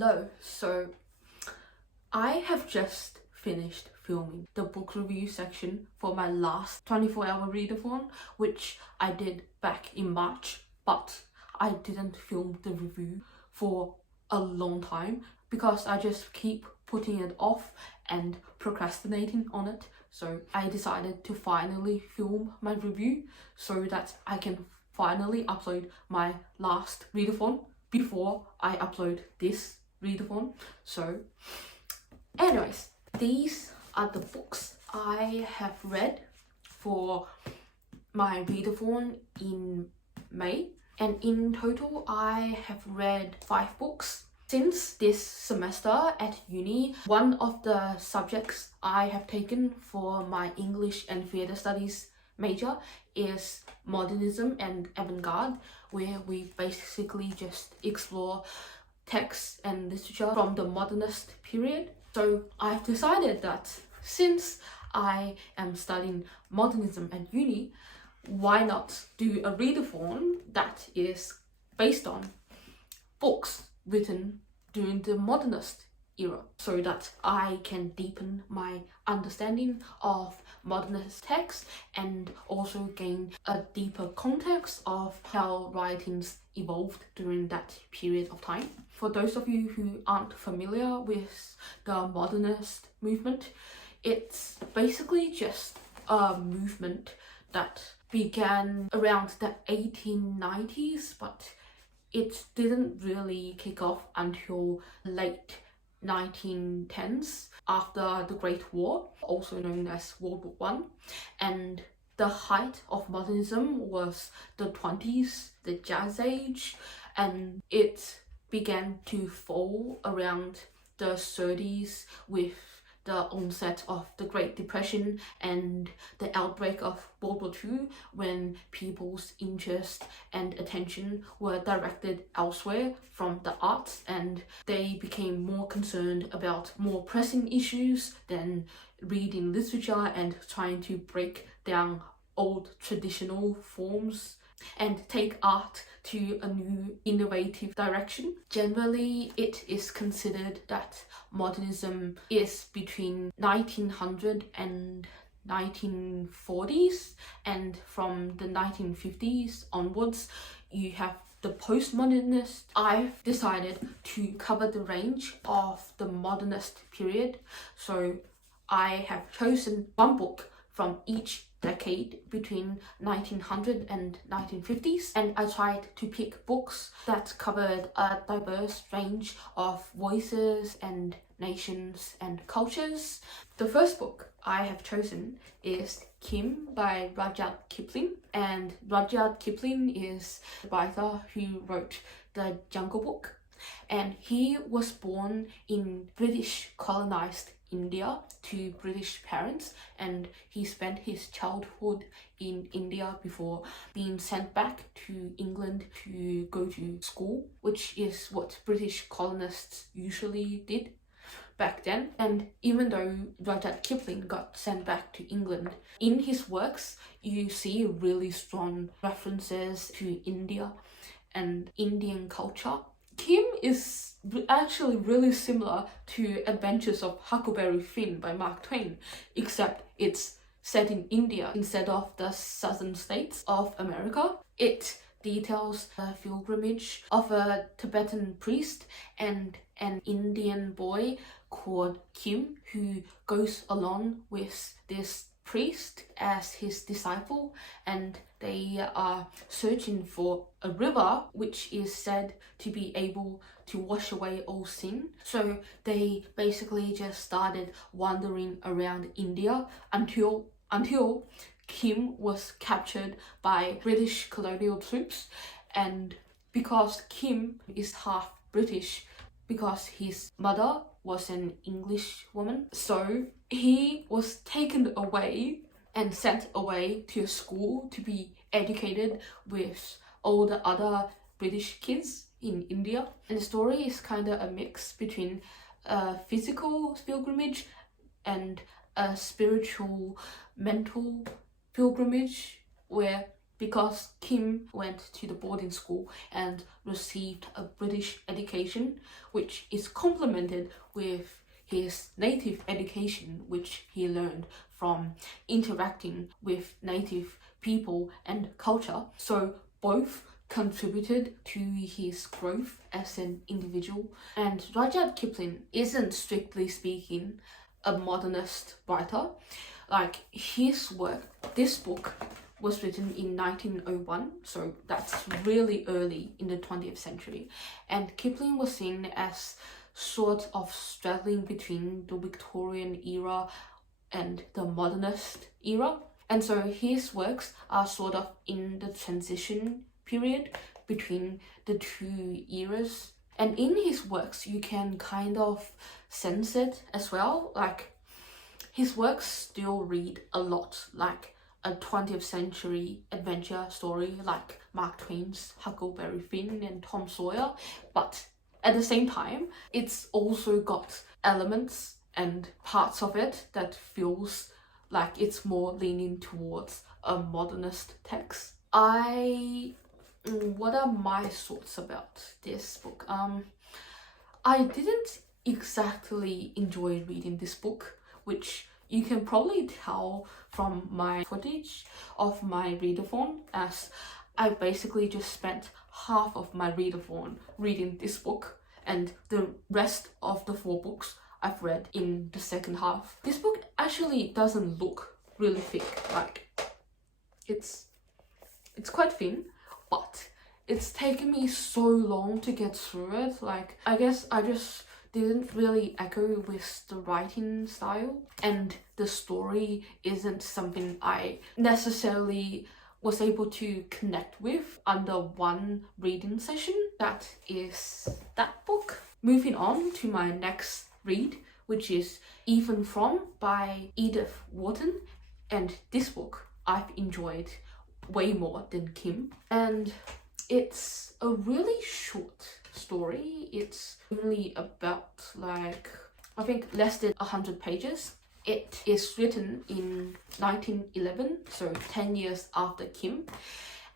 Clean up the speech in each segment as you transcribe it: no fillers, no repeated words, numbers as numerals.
Hello, so I have just finished filming the book review section for my last 24-hour readathon, which I did back in March, but I didn't film the review for a long time because I just keep putting it off and procrastinating on it. So I decided to finally film my review so that I can finally upload my last readathon before I upload this readathon. So anyways, these are the books I have read for my readathon in May, and in total I have read 5 books. Since this semester at uni, one of the subjects I have taken for my English and Theatre Studies major is Modernism and Avant-Garde, where we basically just explore texts and literature from the Modernist period. So I've decided that since I am studying modernism at uni, why not do a readathon that is based on books written during the Modernist era, so that I can deepen my understanding of modernist texts and also gain a deeper context of how writings evolved during that period of time. For those of you who aren't familiar with the modernist movement, it's basically just a movement that began around the 1890s, but it didn't really kick off until late 1910s after the Great War, also known as World War One, and the height of modernism was the 20s, the Jazz Age, and it began to fall around the 30s with the onset of the Great Depression and the outbreak of World War II, when people's interest and attention were directed elsewhere from the arts, and they became more concerned about more pressing issues than reading literature and trying to break down old traditional forms and take art to a new innovative direction. Generally, it is considered that modernism is between 1900 and 1940s, and from the 1950s onwards you have the postmodernist. I've decided to cover the range of the modernist period, so I have chosen one book from each decade between 1900 and 1950s, and I tried to pick books that covered a diverse range of voices and nations and cultures. The first book I have chosen is Kim by Rudyard Kipling, and Rudyard Kipling is the writer who wrote The Jungle Book, and he was born in British colonized India to British parents, and he spent his childhood in India before being sent back to England to go to school, which is what British colonists usually did back then. And even though Rudyard Kipling got sent back to England, in his works you see really strong references to India and Indian culture. Kim is actually really similar to Adventures of Huckleberry Finn by Mark Twain, except it's set in India instead of the southern states of America. It details the pilgrimage of a Tibetan priest and an Indian boy called Kim, who goes along with this priest as his disciple, and they are searching for a river which is said to be able to wash away all sin. So they basically just started wandering around India until Kim was captured by British colonial troops. And because Kim is half British, because his mother was an English woman, so he was taken away and sent away to a school to be educated with all the other British kids in India. And the story is kind of a mix between a physical pilgrimage and a spiritual, mental pilgrimage, where because Kim went to the boarding school and received a British education, which is complemented with his native education, which he learned from interacting with native people and culture. So both contributed to his growth as an individual. And Rudyard Kipling isn't, strictly speaking, a modernist writer. Like, his work, this book was written in 1901, so that's really early in the 20th century. And Kipling was seen as sort of straddling between the Victorian era and the modernist era. And so his works are sort of in the transition period between the two eras. And in his works, you can kind of sense it as well. Like, his works still read a lot like a 20th century adventure story like Mark Twain's Huckleberry Finn and Tom Sawyer, but at the same time, it's also got elements and parts of it that feels like it's more leaning towards a modernist text. What are my thoughts about this book? I didn't exactly enjoy reading this book, which you can probably tell from my footage of my readathon, as I basically just spent half of my readathon reading this book, and the rest of the 4 books I've read in the second half. This book actually doesn't look really thick. Like, it's quite thin, but it's taken me so long to get through it. Like, I guess I just didn't really echo with the writing style, and the story isn't something I necessarily was able to connect with under one reading session. That is that book. Moving on to my next read, which is Even Frome by Edith Wharton, and this book I've enjoyed way more than Kim, and it's a really short story. It's only about, like, I think less than 100 pages. It is written in 1911, so 10 years after Kim,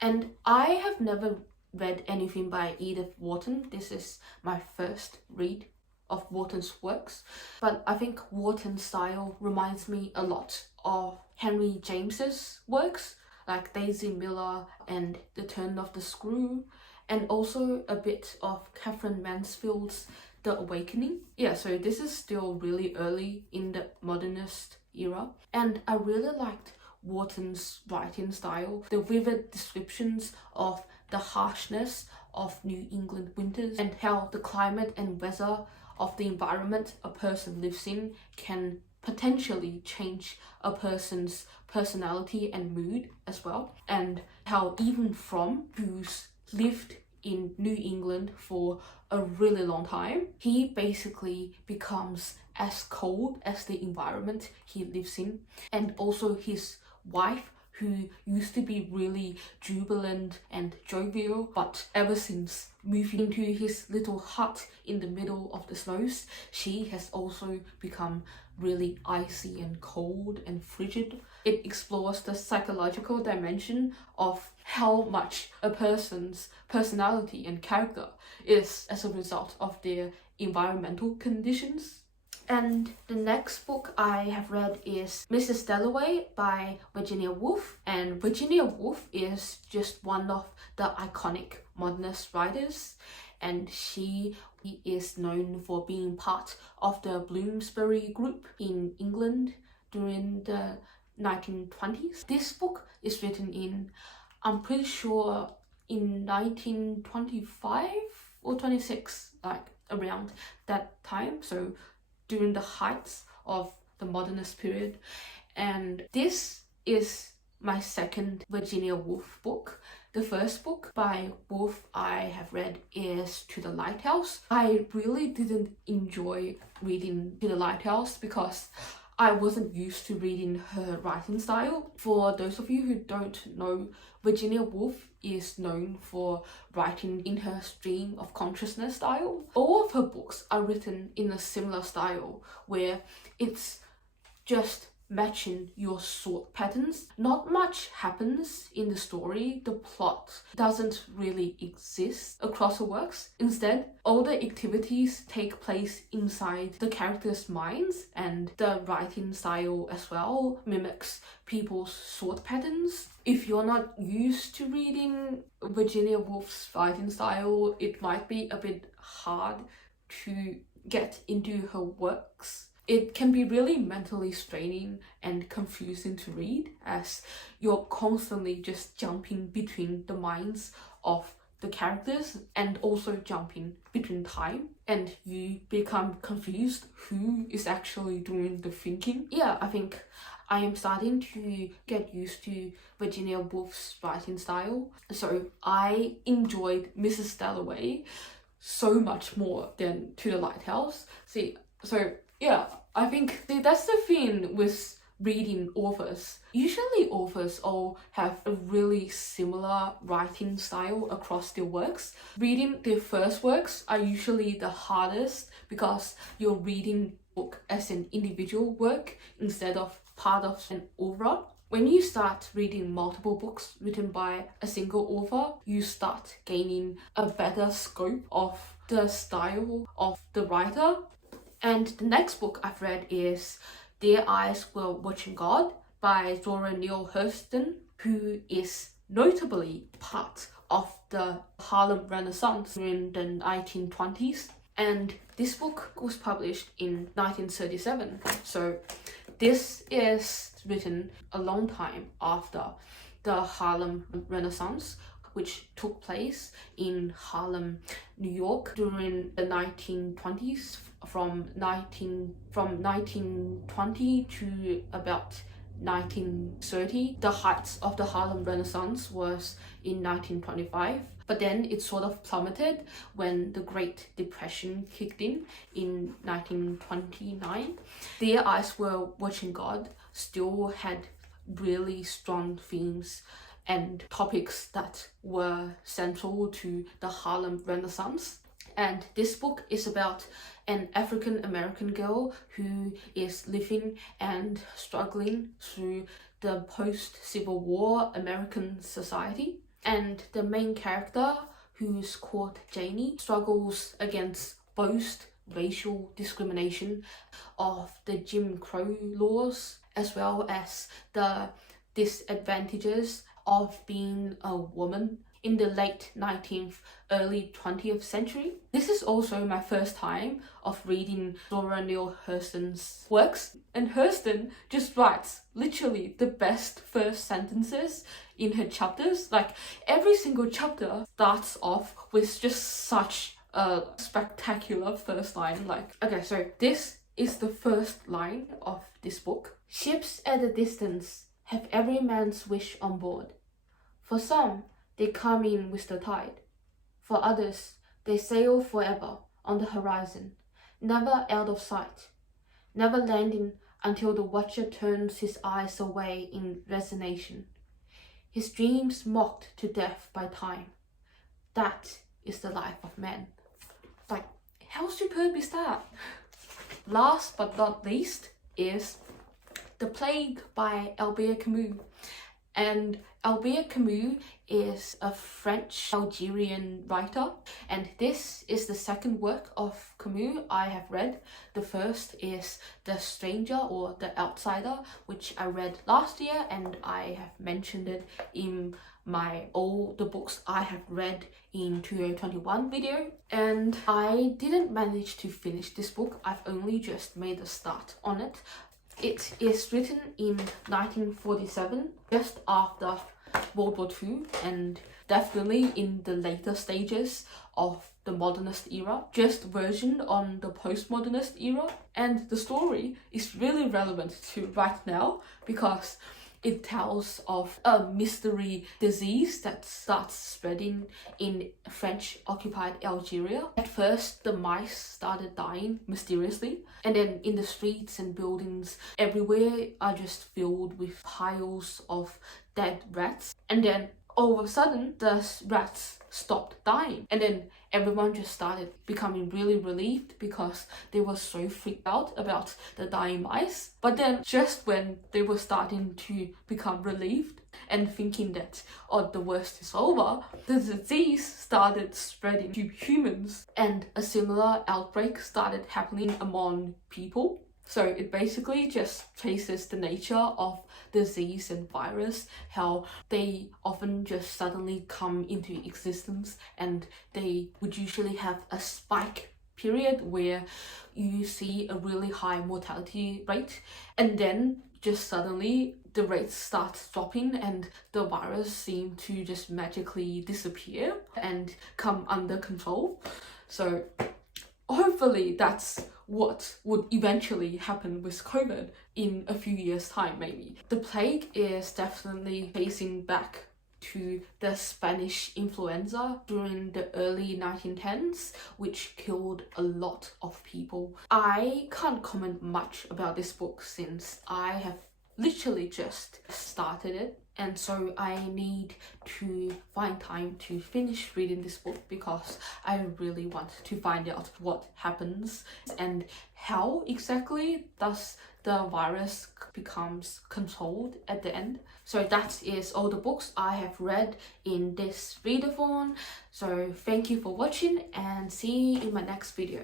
and I have never read anything by Edith Wharton. This is my first read of Wharton's works, but I think Wharton's style reminds me a lot of Henry James's works, like Daisy Miller and The Turn of the Screw, and also a bit of Catherine Mansfield's The Awakening. Yeah, so this is still really early in the modernist era, and I really liked Wharton's writing style, the vivid descriptions of the harshness of New England winters and how the climate and weather of the environment a person lives in can potentially change a person's personality and mood as well, and how even Frome, who's lived in New England for a really long time, he basically becomes as cold as the environment he lives in. And also his wife, who used to be really jubilant and jovial, but ever since moving into his little hut in the middle of the snows, she has also become really icy and cold and frigid. It explores the psychological dimension of how much a person's personality and character is as a result of their environmental conditions. And the next book I have read is Mrs. Dalloway by Virginia Woolf. And Virginia Woolf is just one of the iconic modernist writers, and she is known for being part of the Bloomsbury group in England during the 1920s. This book is written in, I'm pretty sure, in 1925 or 26, like around that time, so during the heights of the modernist period. And this is my second Virginia Woolf book. The first book by Woolf I have read is To the Lighthouse. I really didn't enjoy reading To the Lighthouse because I wasn't used to reading her writing style. For those of you who don't know, Virginia Woolf is known for writing in her stream of consciousness style. All of her books are written in a similar style, where it's just matching your sort patterns. Not much happens in the story. The plot doesn't really exist across the works. Instead, all the activities take place inside the characters' minds, and the writing style as well mimics people's sort patterns. If you're not used to reading Virginia Woolf's writing style, it might be a bit hard to get into her works. It can be really mentally straining and confusing to read, as you're constantly just jumping between the minds of the characters and also jumping between time, and you become confused who is actually doing the thinking. Yeah, I think I am starting to get used to Virginia Woolf's writing style. So I enjoyed Mrs. Dalloway so much more than To the Lighthouse. Yeah, I think that's the thing with reading authors. Usually authors all have a really similar writing style across their works. Reading their first works are usually the hardest because you're reading the book as an individual work instead of part of an overall. When you start reading multiple books written by a single author, you start gaining a better scope of the style of the writer. And the next book I've read is Their Eyes Were Watching God by Zora Neale Hurston, who is notably part of the Harlem Renaissance during the 1920s. And this book was published in 1937. So this is written a long time after the Harlem Renaissance, which took place in Harlem, New York during the 1920s, from 1920 to about 1930. The height of the Harlem Renaissance was in 1925, but then it sort of plummeted when the Great Depression kicked in 1929. Their Eyes Were Watching God still had really strong themes and topics that were central to the Harlem Renaissance. And this book is about an African American girl who is living and struggling through the post-Civil War American society. And the main character, who's called Janie, struggles against both racial discrimination of the Jim Crow laws, as well as the disadvantages of being a woman in the late 19th, early 20th century. This is also my first time of reading Zora Neale Hurston's works, and Hurston just writes literally the best first sentences in her chapters. Like, every single chapter starts off with just such a spectacular first line. Okay, so this is the first line of this book. Ships at a distance have every man's wish on board. For some, they come in with the tide. For others, they sail forever on the horizon, never out of sight, never landing until the watcher turns his eyes away in resignation, his dreams mocked to death by time. That is the life of man. Like, how superb is that? Last but not least is The Plague by Albert Camus. And Albert Camus is a French-Algerian writer, and this is the second work of Camus I have read. The first is The Stranger or The Outsider, which I read last year, and I have mentioned it in my all the books I have read in 2021 video. And I didn't manage to finish this book. I've only just made a start on it. It is written in 1947, just after World War II, and definitely in the later stages of the Modernist era, just versioned on the Postmodernist era. And the story is really relevant to right now because it tells of a mystery disease that starts spreading in French-occupied Algeria. At first, the mice started dying mysteriously, and then in the streets and buildings everywhere are just filled with piles of dead rats. And then all of a sudden, the rats stopped dying, and then everyone just started becoming really relieved because they were so freaked out about the dying mice. But then just when they were starting to become relieved and thinking that, oh, the worst is over, the disease started spreading to humans and a similar outbreak started happening among people. So it basically just traces the nature of disease and virus, how they often just suddenly come into existence, and they would usually have a spike period where you see a really high mortality rate, and then just suddenly the rates start dropping and the virus seem to just magically disappear and come under control. So hopefully that's what would eventually happen with COVID in a few years' time, maybe. The plague is definitely facing back to the Spanish influenza during the early 1910s, which killed a lot of people. I can't comment much about this book since I have literally just started it, and so I need to find time to finish reading this book because I really want to find out what happens and how exactly does the virus becomes controlled at the end. So that is all the books I have read in this readathon. So thank you for watching and see you in my next video.